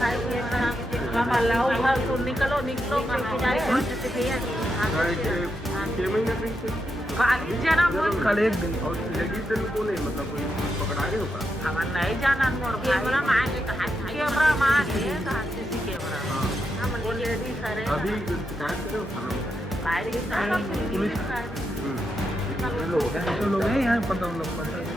लाओ घर तो निकलो निकलो कल एक दिन और लेडीज दिन को नहीं मतलब कोई पकड़ा गए होगा हमारा नहीं जाना कैमरा मांगे कैमरा मांगे कैमरा वो लेडीज अरे अभी शिकायत करो थाना में बाहर लोग हैं यहाँ पता लोग